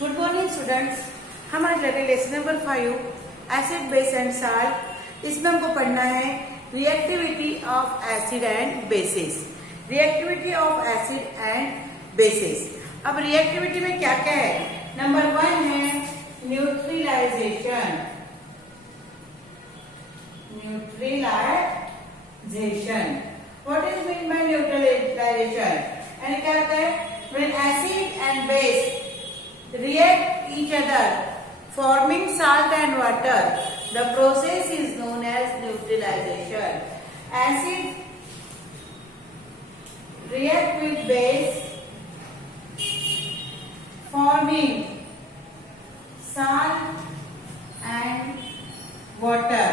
Good morning students. हम आज लगे lesson number 5 acid base and salt. इसमें हमको पढ़ना है reactivity of acid and bases. Reactivity of acid and bases. अब रिएक्टिविटी में क्या क्या है? नंबर 1 है neutralization. Neutralization what is mean by neutralization? यानी क्या होता है? When acid and base react each other forming salt and water, the process is known as neutralization. Acid react with base forming salt and water.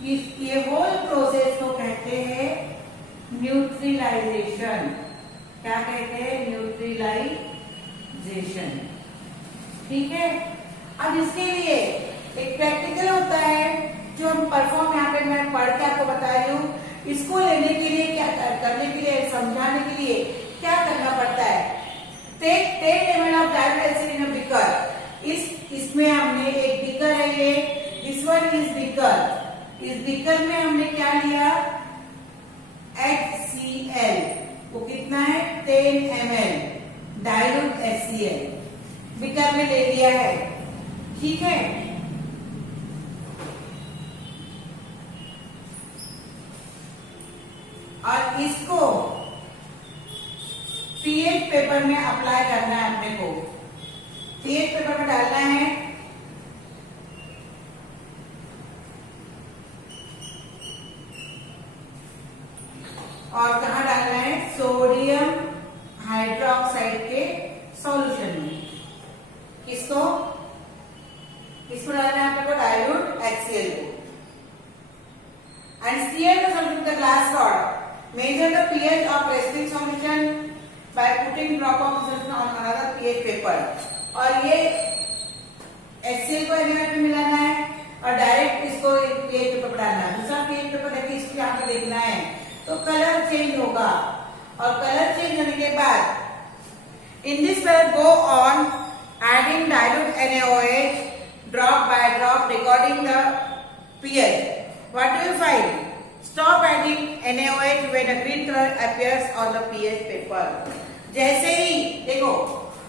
ये whole process को कहते हैं neutralisation. क्या कहते हैं? न्यूट्रलाइजेशन। ठीक है। अब इसके लिए एक प्रैक्टिकल होता है जो हम परफॉर्म यहाँ पे मैं पढ़ के आपको बता रही हूँ। इसको लेने के लिए क्या करने के लिए, समझाने के लिए क्या करना पड़ता है? Take 10 ml of diluted acid in a beaker. इसमें हमने एक बीकर है, ये दिस वन इज बीकर। इस बीकर में हमने क्या लिया? HCl। वो कितना है? 10 ml डाइल्यूट HCl बीकर में ले लिया है। ठीक है। और इसको पीएच पेपर में अप्लाई करना है अपने को। पीएच पेपर में डालना है। और कहाँ डालना है? सोडियम हाइड्रोक्साइड के सॉल्यूशन में। किसको डालना है आपको? डाइल्यूट HCl को। And stir the solution with the glass rod. Measure the pH of resting solution by putting drop of solution on another pH paper. और ये HCl को एनएच में मिलाना है और डायरेक्ट इसको pH पेपर पर डालना है। दूसरा pH पेपर देखिए, इसको यहाँ पे देखना है तो कलर चेंज होगा। और कलर चेंज होने के बाद in this way go on adding dilute NaOH drop by drop recording the pH. What do you find? Stop adding NaOH when a green color appears on the pH paper. जैसे ही देखो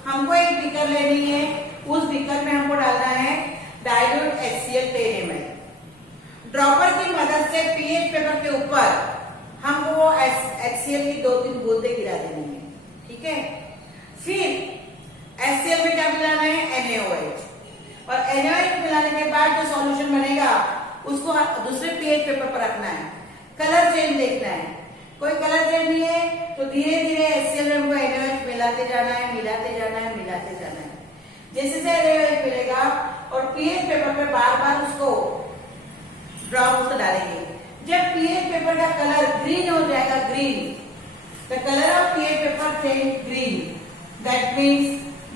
हमको एक beaker लेनी है, उस beaker में हमको डालना है डाइल्यूट HCl 10 ml। ड्रॉपर की मदद से pH पेपर के ऊपर हमको वो HCl की 2-3 बूंदे गिरा देनी है। ठीक है। फिर HCl में क्या मिलाना है? NaOH। और NaOH मिलाने के बाद जो सॉल्यूशन बनेगा उसको दूसरे pH पेपर पर रखना है। कलर चेंज देखना है। कोई कलर चेंज नहीं है तो धीरे धीरे HCl में हमको NaOH मिलाते जाना है, मिलाते जाना है, मिलाते जाना है। जैसे जैसे NaOH मिलेगा और pH पेपर पे बार बार उसको ड्रॉप उसको डालेंगे। जब pH पेपर का कलर ग्रीन हो जाएगा, green, the colour of pH paper change green, that means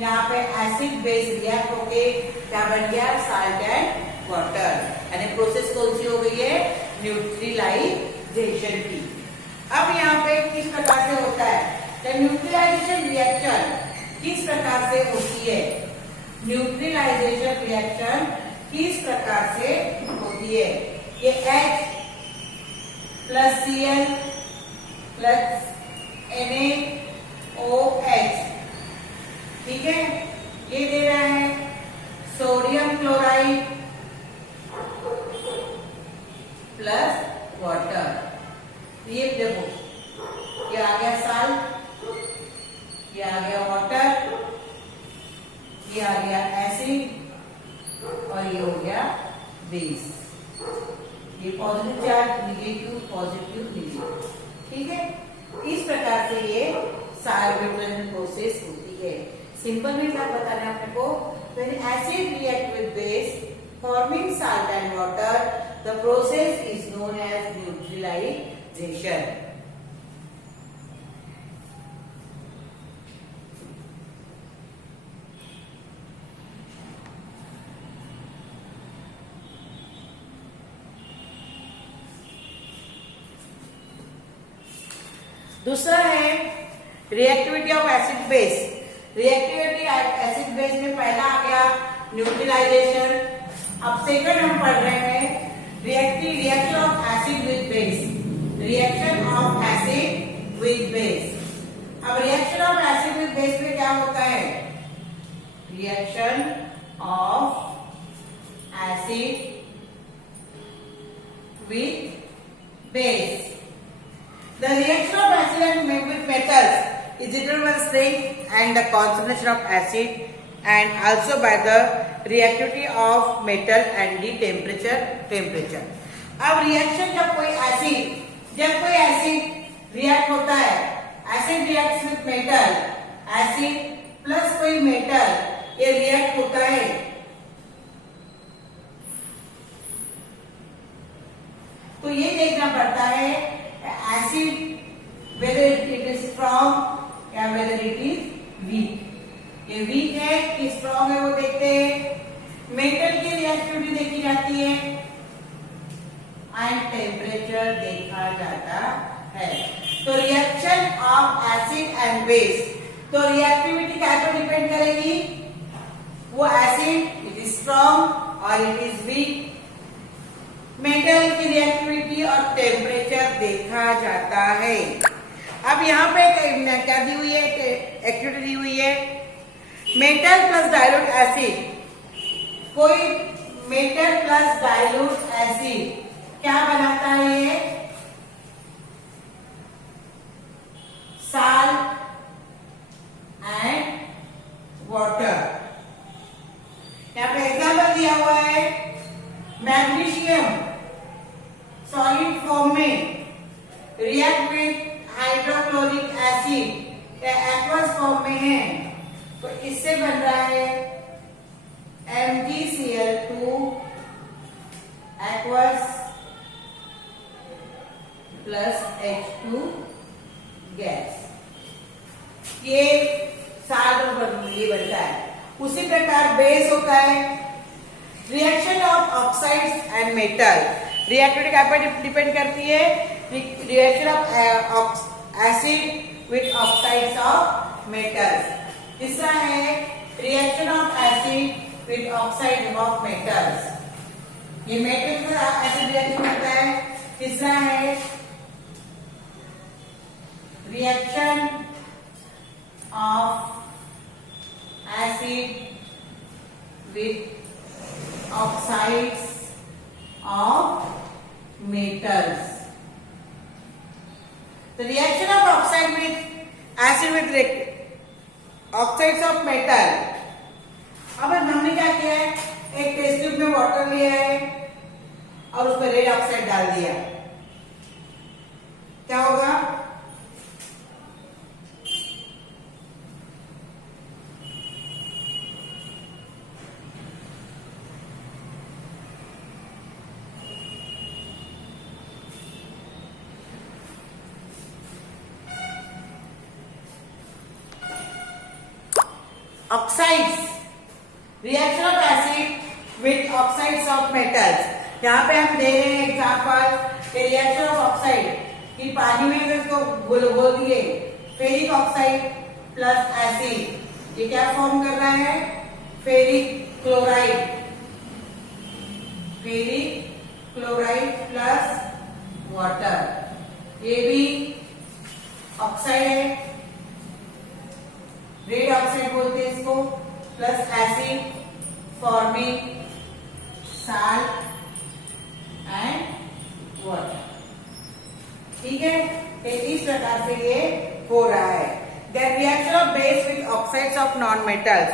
यहाँ पे एसिड बेस रिएक्ट होके क्या बन गया? Salt and water. यानी प्रोसेस कौन सी हो गई है? न्यूट्रलाइजेशन की। अब यहाँ पे किस प्रकार से होता है? द न्यूट्रलाइजेशन रिएक्शन किस प्रकार से होती है? न्यूट्रलाइजेशन रिएक्शन किस प्रकार से होती है? ये H plus Cl plus NaOH, ठीक है। ये दे रहा है सोडियम क्लोराइड प्लस वाटर। ये देखो, ये आ गया साल्ट, ये आ गया वाटर, ये आ गया एसिड और ये हो गया बेस। ये positive charge, negative, positive, negative. ठीक है। इस प्रकार से ये साल्वेशन प्रोसेस होती है। सिंपल में क्या बता रहे हैं आपने को? When acid react with base forming salt and water, the process is known as neutralization. दूसरा है reactivity of acid base. Reactivity acid base में पहला आ गया न्यूट्रलाइजेशन। अब सेकंड हम पढ़ रहे हैं reaction of acid with base, reaction of acid with base. अब reaction of acid with base में क्या होता है? Reaction of acid with base. The reaction of acid and with metals is determined by the strength and the concentration of acid and also by the reactivity of metal and the temperature. अब reaction जब कोई acid react होता है, acid reacts with metal, acid plus कोई metal, ये react होता है। तो ये देखना पड़ता है acid whether it is strong या वेदर इट इज वीक। ये वीक है कि स्ट्रॉन्ग है वो देखते हैं। मेटल की रिएक्टिविटी देखी जाती है एंड टेम्परेचर देखा जाता है। तो reaction of acid and base, तो रिएक्टिविटी क्या पर डिपेंड करेगी? वो एसिड इट इज स्ट्रॉन्ग और इट इज वीक। मेटल की रिएक्टिविटी और टेम्परेचर देखा जाता है। अब यहाँ पे क्या दी हुई है? एक्टिविटी दी हुई है मेटल प्लस डाइल्यूट एसिड। कोई मेटल प्लस डाइल्यूट एसिड क्या बनाता है? ये साल्ट एंड वाटर। यहाँ पे एग्जाम्पल दिया हुआ है मैग्नीशियम सॉलिड फॉर्म में रिएक्ट विद हाइड्रोक्लोरिक एसिड या एक्वस फॉर्म में है, तो इससे बन रहा है MgCl2 aqueous plus H2 gas. ये साल्ट ये बनता है। उसी प्रकार बेस होता है reaction of oxides and metal. Reactivity क्या पर डिपेंड करती है? Reaction of acid with oxides of metals. तीसरा है reaction of acid with oxide of metals. ये मेटल का एसिड रिएक्शन होता है। तीसरा है reaction of acid with oxides of metals. The reaction of oxide with acid with oxides of metal. अब हमने क्या किया है? एक टेस्ट ट्यूब में वाटर लिया है और उसमें रेड ऑक्साइड डाल दिया। क्या होगा? Oxides, reaction of acid with oxides of metals. यहाँ पे हम दे रहे हैं एग्जाम्पल रिएक्शन ऑफ ऑक्साइड कि पानी में अगर इसको घोल दिए फेरिक ऑक्साइड प्लस एसिड, ये क्या फॉर्म कर रहा है? Ferric chloride, ferric chloride plus water. ये भी ऑक्साइड है, रेड ऑक्साइड बोलते हैं इसको, plus acid forming salt and water. ठीक है, इस प्रकार से ये हो रहा है। Then reaction of base with oxides of non metals.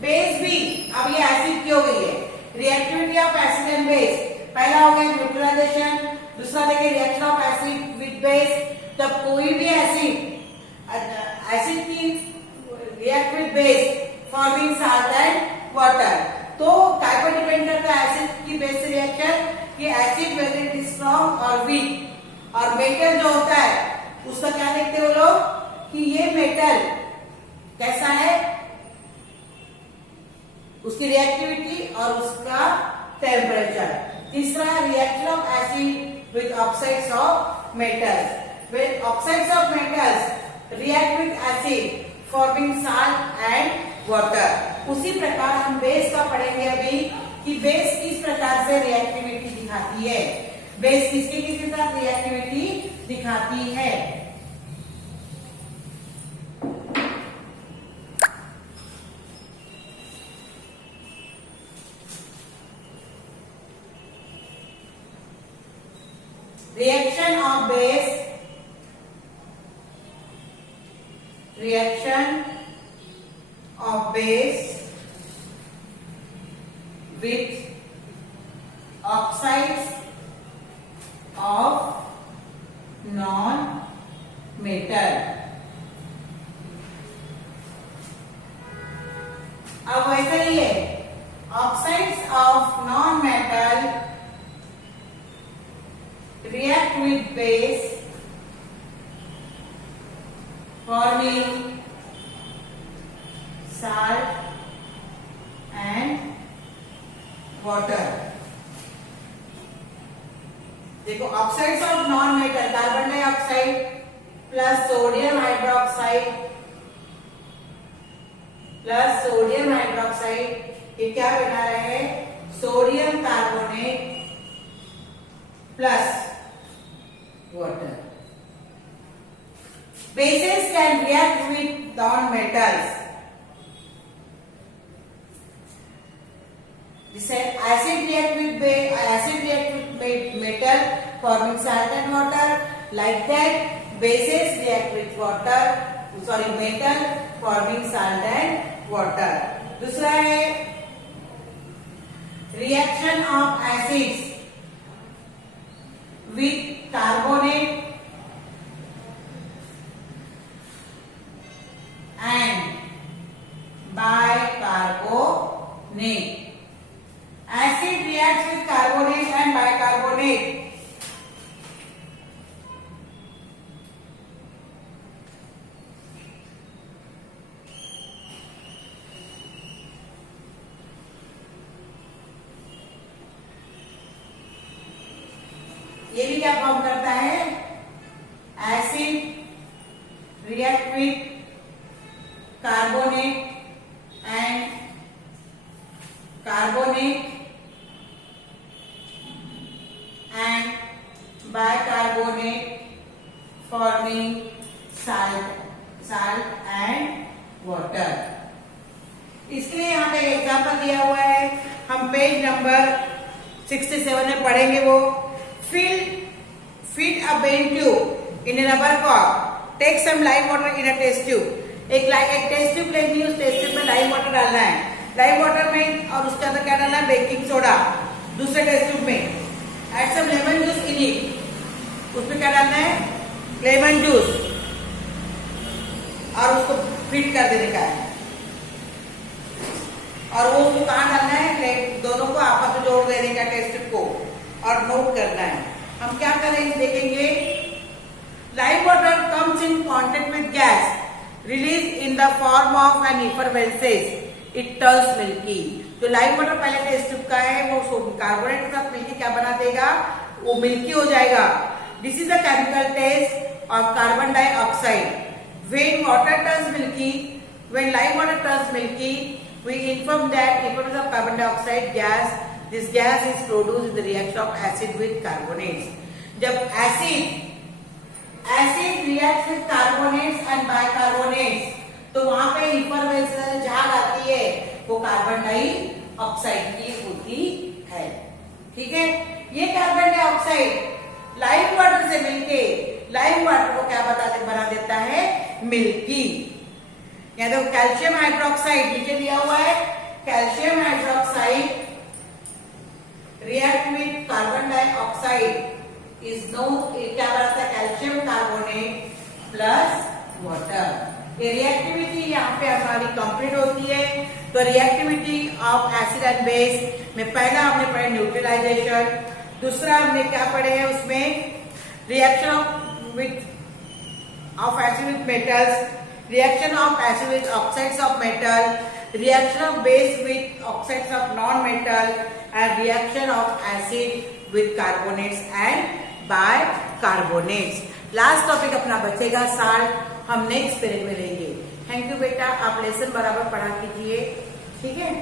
Base भी, अब ये एसिड की हो गई है। Reactivity of acid and base, पहला हो गया न्यूट्रलाइजेशन, दूसरा देखिए reaction of acid with base. तब कोई भी एसिड की react with base forming salt and water. तो काय पर डिपेंड करता है एसिड की बेस रिएक्शन कि acid whether it is strong और वीक। और मेटल जो होता है उसका क्या देखते हो लोग कि ये मेटल कैसा है, उसकी रिएक्टिविटी और उसका टेम्परेचर। तीसरा reaction of acid with oxides of metals. when oxides of metals react with acid forming salt and water. उसी प्रकार हम बेस का पढ़ेंगे अभी कि बेस किस प्रकार से रिएक्टिविटी दिखाती है। बेस किसके किसके साथ रिएक्टिविटी दिखाती है। Reaction of base with oxides of non-metal। अब वैसा ही है, oxides of non-metal react with base forming salt and water। देखो oxides of non metal carbon dioxide plus sodium hydroxide ये क्या बना रहे हैं, sodium carbonate plus water। Bases can react with non-metals। This acid react with metal forming salt and water. Like that, bases react with metal forming salt and water। दूसरा है reaction of acids with carbonate and bicarbonate। Acid reacts with carbonate and bicarbonate। ये भी क्या form करता है, acid react with carbonate and bicarbonate forming salt and water। इसके लिए यहाँ पे एग्जाम्पल दिया हुआ है, हम पेज नंबर 67 में पढ़ेंगे। वो feed a bent tube in a rubber cork, take some lime water in a test tube। एक टेस्ट ट्यूब लेनी है, उस टेस्ट ट्यूब में लाइम वाटर डालना है, लाइम वाटर में और उसके अंदर क्या डालना है, बेकिंग सोडा। दूसरे टेस्ट ट्यूब में add some lemon juice in it, उसमें क्या डालना है, लेमन जूस, और उसको फिट कर देने का है। और वो उसको कहाँ डालना है, दोनों को आपस में जोड़ देने का टेस्ट ट्यूब को, और नोट करना है। हम क्या करेंगे देखेंगे, lime water comes in contact with gas release in the form of an effervescence, it turns milky. जो लाइम वाटर पहले टेस्ट ट्यूब का है वो कार्बोनेट के साथ मिलकर क्या बना देगा, वो मिल्की हो जाएगा। This is the chemical test of carbon dioxide. When water turns milky, when lime water turns milky, we inform that in presence of carbon dioxide gas, this gas is produced in the reaction of acid with carbonates। जब acid reacts with carbonates and bicarbonates, तो वहां पे effervescence झाग आती है, वो carbon dioxide की होती है। ठीक है, ये कार्बन डाइऑक्साइड लाइम वाटर से मिलके लाइम वाटर को क्या बना देता है, मिल्की। या तो कैल्शियम हाइड्रोक्साइड नीचे दिया हुआ है, calcium hydroxide react with carbon dioxide is known, क्या बनता है, कैल्शियम कार्बोनेट प्लस वाटर। ये रिएक्टिविटी यहाँ पे हमारी कंप्लीट होती है। तो reactivity of acid and base में पहला हमने पढ़ा न्यूट्रलाइजेशन, दूसरा हमने क्या पढ़े हैं उसमें, reaction of acid with metals, reaction of acid with oxides of metal, reaction of base with oxides of non-metal, and reaction of acid with carbonates and bicarbonates। Last topic अपना बचेगा साल्ट, हम next period में लेंगे। Thank you बेटा, आप lesson बराबर पढ़ा कीजिए, ठीक है।